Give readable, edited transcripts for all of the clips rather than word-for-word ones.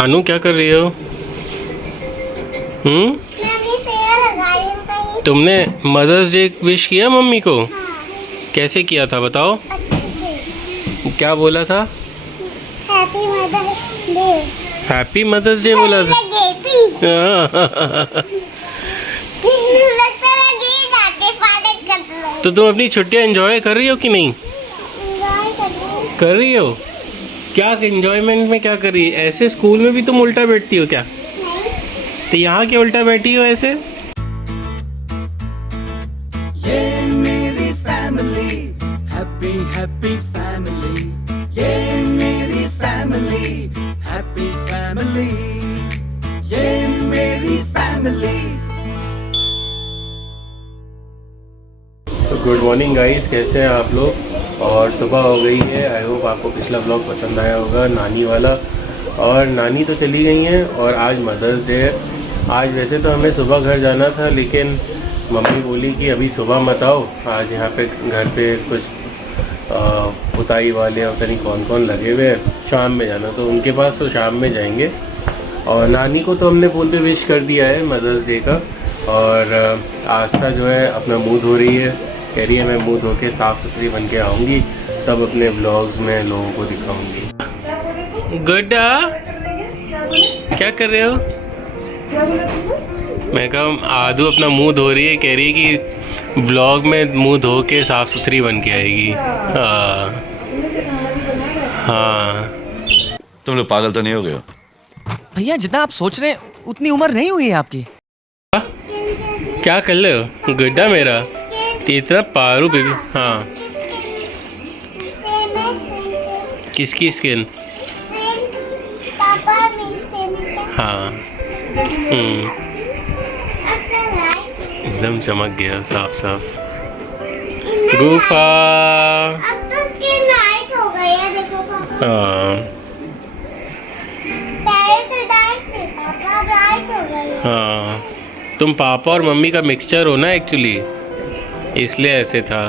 अनु क्या कर रही हो? हम्म, मैं अभी तेरा लगा रही हूँ कहीं। तुमने मदर्स डे विश किया मम्मी को? हाँ, कैसे किया था बताओ? अच्छे से। क्या बोला था? Happy mother's day. Happy mother's day बोला था। लगे थी। लगता है ये जाके पार्टी कर रहे तो तुम अपनी छुट्टियां एंजॉय कर रही हो कि नहीं? एंजॉय कर रहे हैं। कर रही हो? क्या एंजॉयमेंट में क्या कर रही है? ऐसे स्कूल में भी तुम उल्टा बैठती हो क्या? नहीं, तो यहाँ क्या उल्टा बैठी हो ऐसे? ये मेरी फैमिली हैप्पी हैप्पी फैमिली। ये मेरी फैमिली हैप्पी फैमिली। ये मेरी फैमिली। तो गुड मॉर्निंग गाइस, कैसे हैं आप लोग? और सुबह हो गई है। आई होप आपको पिछला ब्लॉग पसंद आया होगा, नानी वाला। और नानी तो चली गई हैं और आज मदर्स डे है। आज वैसे तो हमें सुबह घर जाना था, लेकिन मम्मी बोली कि अभी सुबह मत आओ, आज यहाँ पे घर पे कुछ पुताई वाले और पता नहीं कौन कौन लगे हुए हैं, शाम में जाना। तो उनके पास तो शाम में जाएंगे। और नानी को तो हमने फोन पे विश कर दिया है मदर्स डे का। और आस्था जो है अपना मुंह धो रही है, कह रही है मैं मुंह धो के साफ़ सुथरी बन के आऊँगी, तब अपने ब्लॉग्स में लोगों को दिखाऊंगी। गुड्डा क्या कर रहे हो? मैं कहा आदू अपना मुंह धो रही है, कह रही है कि ब्लॉग में मुंह धो के साफ़ सुथरी बन के आएगी। हाँ हाँ। तुम लोग पागल तो नहीं हो गए हो? भैया जितना आप सोच रहे हैं उतनी उम्र नहीं हुई है आपकी। क्या कर रहे हो गुड्डा मेरा? इतना पारू बेबी। हाँ, सेम है, सेम। किसकी स्किन? पापा मीन्स सेम है। हाँ। अब तो राइट। एकदम चमक गया साफ साफ। गुफा। अब तो स्किन राइट हो गई है, देखो पापा। हाँ पहले तो डार्क थी पापा, अब राइट हो गई है। हाँ, तुम पापा और मम्मी का मिक्सचर हो ना एक्चुअली, इसलिए ऐसे था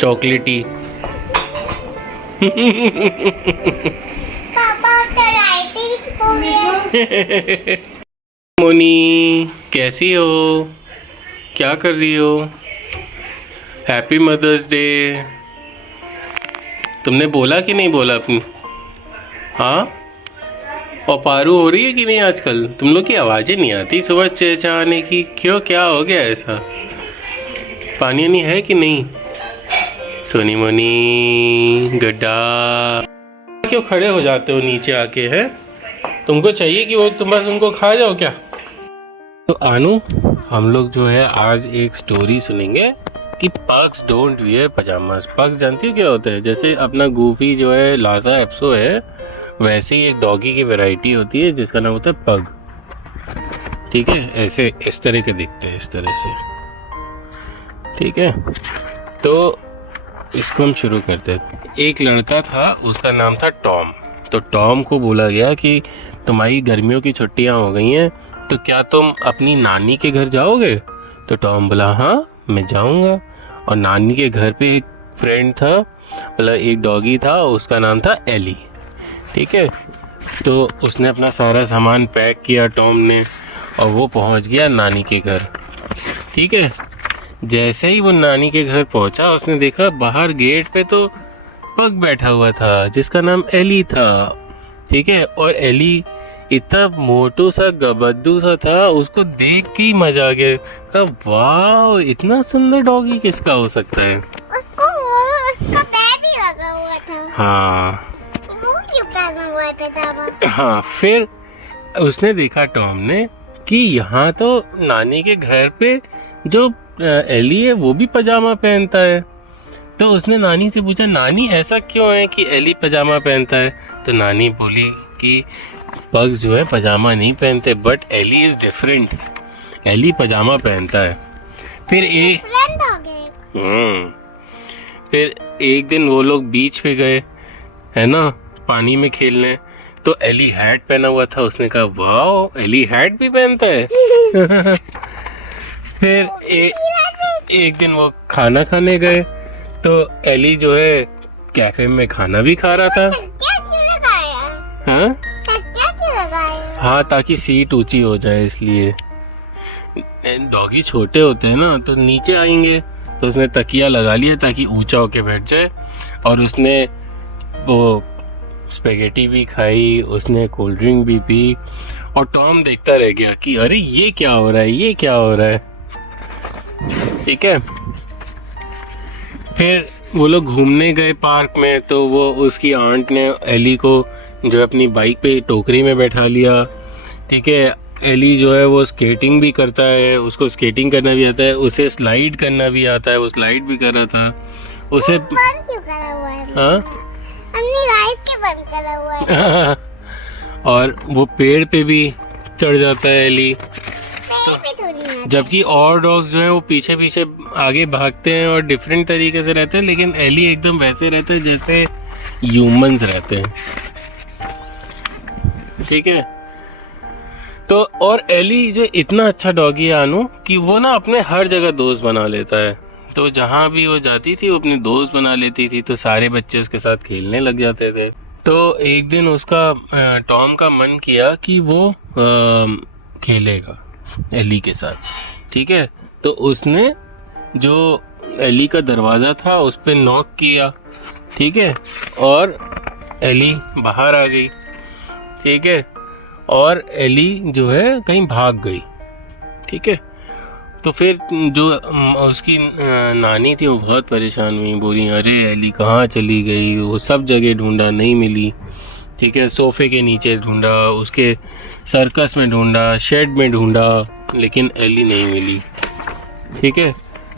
चॉकलेटी। पापा अब तो राइट ही हो गया। मोनी कैसी हो? क्या कर रही हो? Happy mother's day. तुमने बोला कि नहीं बोला अपनी? हाँ। और पारू हो रही है कि नहीं आजकल? तुम लोग की आवाज़ें नहीं आती सुबह चेचाने की, क्यों? क्या हो गया ऐसा? पानी नहीं है कि नहीं? सोनी मोनी गड्ढा क्यों खड़े हो जाते हो नीचे आके? है तुमको चाहिए कि वो तुम बस उनको खा जाओ क्या? तो आनू, हम लोग जो है आज एक स्टोरी सुनेंगे कि pugs don't wear pyjamas. Pugs जानती हो क्या होते हैं? जैसे अपना गूफी जो है लाजा एप्सो है, वैसे ही एक डॉगी की वैरायटी होती है जिसका नाम होता है पग। ठीक है, ऐसे इस तरह के दिखते हैं, इस तरह से। ठीक है, तो इसको हम शुरू करते हैं। एक लड़का था, उसका नाम था टॉम। तो टॉम को बोला गया कि तुम्हारी गर्मियों की छुट्टियां हो गई हैं, तो क्या तुम अपनी नानी के घर जाओगे? तो टॉम बोला हाँ मैं जाऊंगा। और नानी के घर पे एक फ्रेंड था, मतलब एक डॉगी था, उसका नाम था एली। ठीक है, तो उसने अपना सारा सामान पैक किया टॉम ने, और वो पहुंच गया नानी के घर। ठीक है, जैसे ही वो नानी के घर पहुंचा, उसने देखा बाहर गेट पे तो पग बैठा हुआ था जिसका नाम एली था। ठीक है, और एली इतना मोटू सा गबद्दू सा था, उसको देख के ही मजा आ गया। कहा वाह, इतना सुंदर डॉगी किसका हो सकता है? उसका पैर भी लगा हुआ था। हाँ वो क्यों पहना हुआ है पजामा? हाँ, फिर उसने देखा टॉम ने कि यहाँ तो नानी के घर पे जो एली है वो भी पजामा पहनता है। तो उसने नानी से पूछा नानी ऐसा क्यों है कि एली पजामा पहनता है? तो नानी बोली कि पग्स जो है पजामा नहीं पहनते, but Ellie is different, Ellie पजामा पहनता है। फिर फ्रेंड हो गए। फिर एक दिन वो लोग बीच पे गए, है ना, पानी में खेलने। तो एली हैट पहना हुआ था। उसने कहा वाह, एली हैट भी पहनता है। फिर एक दिन वो खाना खाने गए, तो एली जो है कैफे में खाना भी खा रहा था। क्या क्यों लगाया? हाँ, क्या क्यों लगाए? हाँ, ताकि सीट ऊंची हो जाए इसलिए। डॉगी छोटे होते हैं ना तो नीचे आएंगे, तो उसने तकिया लगा लिया ताकि ऊंचा होके बैठ जाए। और उसने वो स्पेगेटी भी खाई, उसने कोल्ड ड्रिंक भी पी, और टॉम देखता रह गया कि अरे ये क्या हो रहा है, ये क्या हो रहा है। ठीक है, फिर वो लोग घूमने गए पार्क में, तो वो उसकी आंट ने एली को जो है अपनी बाइक पे टोकरी में बैठा लिया। ठीक है, एली जो है वो स्केटिंग भी करता है, उसको स्केटिंग करना भी आता है, उसे स्लाइड करना भी आता है, वो स्लाइड भी कर रहा था। उसे बंद क्यों करा हुआ है? हाँ हमने लाइट के बंद करा हुआ है। और वो पेड़ पे भी चढ़ जाता है एली, पेड़ पे थोड़ी ना। जबकि और डॉग्स जो हैं वो पीछे पीछे आगे भागते हैं और डिफरेंट तरीके से रहते हैं, लेकिन एली एकदम वैसे रहते हैं जैसे ह्यूमंस रहते हैं। ठीक है, तो और एली जो इतना अच्छा डॉगी है अनु कि वो ना अपने हर जगह दोस्त बना लेता है। तो जहाँ भी वो जाती थी वो अपने दोस्त बना लेती थी, तो सारे बच्चे उसके साथ खेलने लग जाते थे। तो एक दिन उसका टॉम का मन किया कि वो खेलेगा एली के साथ। ठीक है, तो उसने जो एली का दरवाज़ा था उस पर नॉक किया। ठीक है, और एली बाहर आ गई। ठीक है, और एली जो है कहीं भाग गई। ठीक है, तो फिर जो उसकी नानी थी वो बहुत परेशान हुई, बोली अरे एली कहाँ चली गई, वो सब जगह ढूंढा नहीं मिली। ठीक है, सोफ़े के नीचे ढूंढा, उसके सर्कस में ढूंढा, शेड में ढूंढा, लेकिन एली नहीं मिली। ठीक है,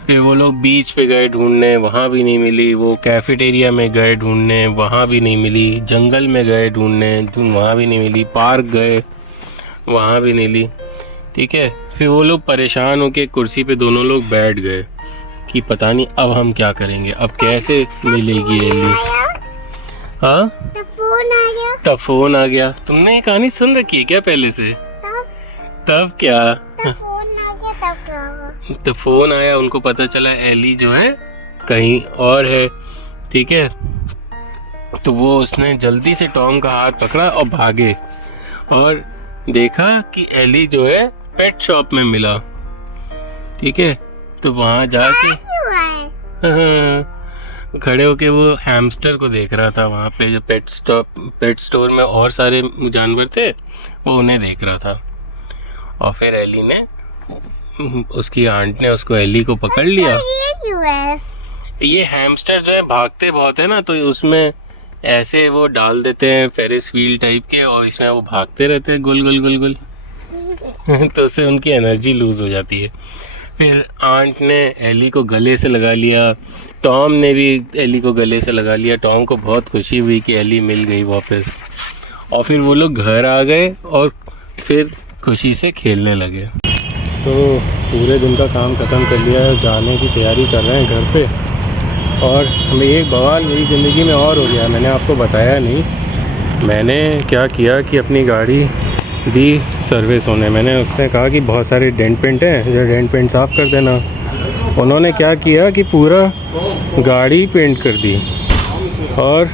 फिर वो लोग बीच पे गए ढूंढने, वहाँ भी नहीं मिली। वो कैफेटेरिया में गए ढूंढने, वहाँ भी नहीं मिली। जंगल में गए ढूंढने, वहाँ भी नहीं मिली। पार्क गए, वहाँ भी नहीं मिली। ठीक है, फिर वो लोग परेशान होके कुर्सी पे दोनों लोग बैठ गए कि पता नहीं अब हम क्या करेंगे, अब कैसे मिलेगी एली। हाँ, तो फोन आ गया। तब फोन आ गया। तुमने ये कहानी सुन रखी है क्या पहले से? तब क्या? तो फोन आ गया तब क्या होगा? तो फोन आया, उनको पता चला एली जो है कहीं और है। ठीक है, तो वो उसने जल्दी से टॉम का हाथ पकड़ा और भागे, और देखा कि एली जो है पेट शॉप में मिला। ठीक है, तो वहाँ जाके क्यों आए? खड़े होके वो हैमस्टर को देख रहा था। वहाँ पे जो पेट स्टोर में और सारे जानवर थे वो उन्हें देख रहा था। और फिर एली ने, उसकी आंट ने उसको एली को पकड़ लिया। ये क्यों है? ये हैमस्टर जो है भागते बहुत है ना, तो उसमें ऐसे वो डाल देते हैं फेरिस व्हील टाइप के, और इसमें वो भागते रहते हैं गुल गुल गुल गुल तो उससे उनकी एनर्जी लूज़ हो जाती है। फिर आंट ने एली को गले से लगा लिया, टॉम ने भी एली को गले से लगा लिया। टॉम को बहुत खुशी हुई कि एली मिल गई वापस। और फिर वो लोग घर आ गए और फिर खुशी से खेलने लगे। तो पूरे दिन का काम ख़त्म कर लिया है, जाने की तैयारी कर रहे हैं घर पे। और हमें एक बवाल मेरी ज़िंदगी में और हो गया, मैंने आपको बताया नहीं। मैंने क्या किया कि अपनी गाड़ी दी सर्विस होने। मैंने उसने कहा कि बहुत सारे डेंट पेंट हैं, जो डेंट पेंट साफ़ कर देना। उन्होंने क्या किया कि पूरा गाड़ी पेंट कर दी। और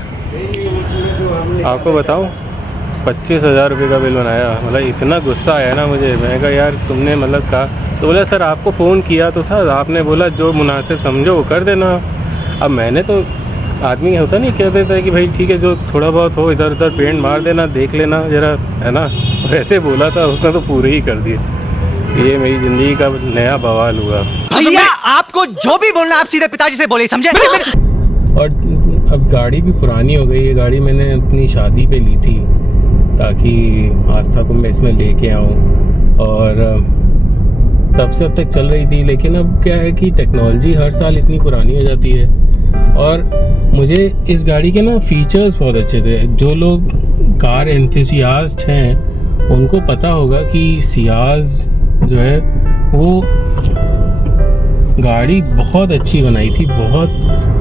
आपको बताऊं, 25,000 रुपये का बिल बनाया। मतलब इतना गुस्सा आया ना मुझे। मैंने कहा यार तुमने मतलब कहा, तो बोला सर आपको फ़ोन किया तो था, आपने बोला जो मुनासिब समझो वो कर देना। अब मैंने तो, आदमी होता नहीं कह देता है कि भाई ठीक है जो थोड़ा बहुत हो इधर उधर पेंट मार देना, देख लेना ज़रा, है ना, वैसे बोला था। उसने तो पूरे ही कर दिए। ये मेरी ज़िंदगी का नया बवाल हुआ। भैया आपको जो भी बोलना आप सीधे पिताजी से बोले, समझे? और अब गाड़ी भी पुरानी हो गई। ये गाड़ी मैंने अपनी शादी पे ली थी ताकि आस्था को मैं इसमें लेके आऊँ, और तब से अब तक चल रही थी। लेकिन अब क्या है कि टेक्नोलॉजी हर साल इतनी पुरानी हो जाती है। और मुझे इस गाड़ी के ना फीचर्स बहुत अच्छे थे। जो लोग कार एंथुसियास्ट हैं उनको पता होगा कि सियाज जो है वो गाड़ी बहुत अच्छी बनाई थी। बहुत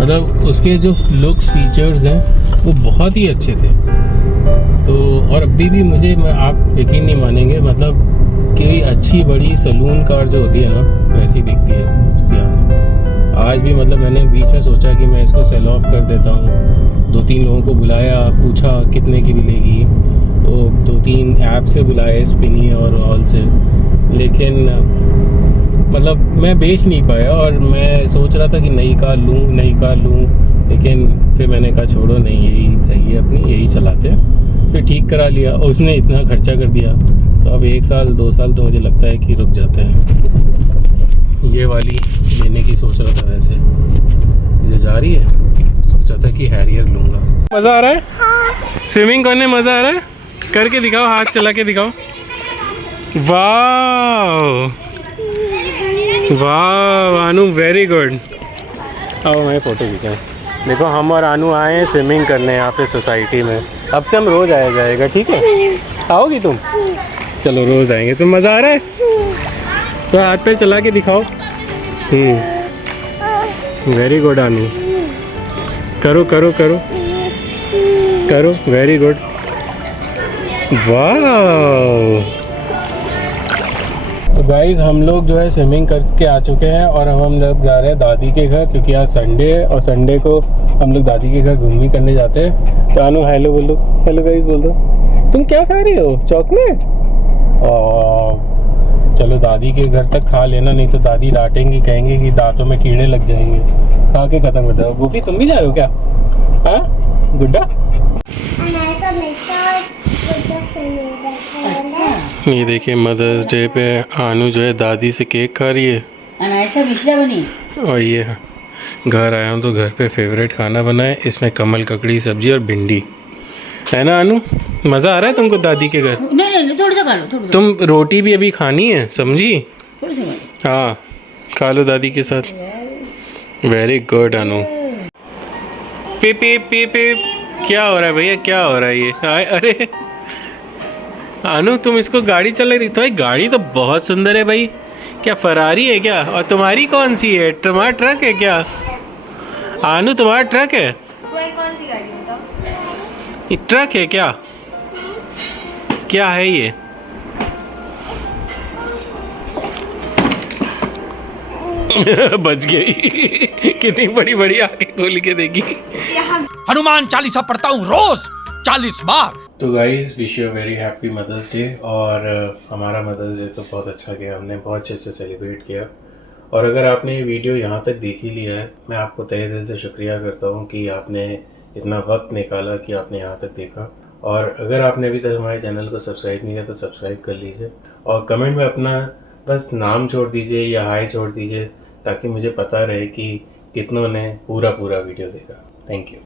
मतलब उसके जो लुक्स फीचर्स हैं वो बहुत ही अच्छे थे। तो और अभी भी मुझे, आप यकीन नहीं मानेंगे, मतलब कि अच्छी बड़ी सलून कार जो होती है ना वैसी दिखती है सियाज। आज भी मतलब मैंने बीच में सोचा कि मैं इसको सेल ऑफ कर देता हूँ। 2-3 लोगों को बुलाया, पूछा कितने की मिलेगी। वो 2-3 ऐप से बुलाए, स्पिनी और ऑल से, लेकिन मतलब मैं बेच नहीं पाया और मैं सोच रहा था कि नई कार लूँ, लेकिन फिर मैंने कहा छोड़ो, नहीं यही सही है, अपनी यही चलाते हैं। फिर ठीक करा लिया और उसने इतना खर्चा कर दिया, तो अब 1 साल 2 साल तो मुझे लगता है कि रुक जाते हैं। ये वाली लेने की सोच रहा था, वैसे मुझे जा रही है, सोचा था कि हैरियर लूँगा। मज़ा आ रहा है? हाँ। स्विमिंग करने मज़ा आ रहा है? करके दिखाओ, हाथ चला के दिखाओ। वाह वाह अनु, वेरी गुड। आओ मैं फ़ोटो खींचाएं। देखो हम और अनु आए हैं स्विमिंग करने यहाँ पे सोसाइटी में। अब से हम रोज़ आया जाएगा, ठीक है? आओगी तुम? चलो रोज़ आएंगे। तुम मज़ा आ रहा है? तो हाथ पैर चला के दिखाओ। वेरी गुड अनु, करो करो करो करो, वेरी गुड। वाह। तो गाइज़ हम लोग जो है स्विमिंग करके आ चुके हैं और अब हम लोग जा रहे हैं दादी के घर, क्योंकि आज संडे है और संडे को हम लोग दादी के घर घूमने करने जाते हैं। तो अनु हेलो बोलो, हेलो गाइज़ बोल दो। तुम क्या खा रही हो? चॉकलेट? चलो दादी के घर तक खा लेना, नहीं तो दादी डांटेंगी, कहेंगे कि दांतों में कीड़े लग जाएंगे। खा के ख़त्म कर दो। गोफी तुम भी जा रहे हो क्या? हाँ गुड्डा? ये देखिए मदर्स डे पे अनु जो है दादी से केक खा रही है। अनायसा मिश्रा बनी। और ये घर आया हूँ तो घर पे फेवरेट खाना बना है, इसमें कमल ककड़ी सब्जी और भिंडी, है ना अनु? मज़ा आ रहा है तुमको दादी के घर? नहीं थोड़ा सा खा लो, थोड़ा सा। तुम रोटी भी अभी खानी है, समझी? थोड़ा सा हाँ खा लो दादी के साथ। वेरी गुड अनु। पिप पिप पिप पिप। क्या हो रहा है भैया, क्या हो रहा है ये? अरे अनु तुम इसको गाड़ी चला रही? तो भाई गाड़ी तो बहुत सुंदर है भाई। क्या फरारी है क्या? और तुम्हारी कौन सी है? तुम्हारा ट्रक है क्या? अनु तुम्हारा ट्रक है? कौन सी गाड़ी बताओ? ये ट्रक है क्या? क्या है ये? बच गई। कितनी बड़ी बड़ी आंखें खोल के देखी। हनुमान चालीसा पढ़ता हूँ रोज 40 बार। तो guys wish you very happy mother's day. और हमारा मदर्स डे तो बहुत अच्छा गया, हमने बहुत अच्छे से सेलिब्रेट किया। और अगर आपने ये वीडियो यहाँ तक देख ही लिया है, मैं आपको तहे दिल से शुक्रिया करता हूँ कि आपने इतना वक्त निकाला कि आपने यहाँ तक देखा। और अगर आपने अभी तक हमारे चैनल को सब्सक्राइब नहीं किया तो सब्सक्राइब कर लीजिए और कमेंट में अपना बस नाम छोड़ दीजिए या हाय छोड़ दीजिए, ताकि मुझे पता रहे कि कितनों ने पूरा वीडियो देखा। Thank you.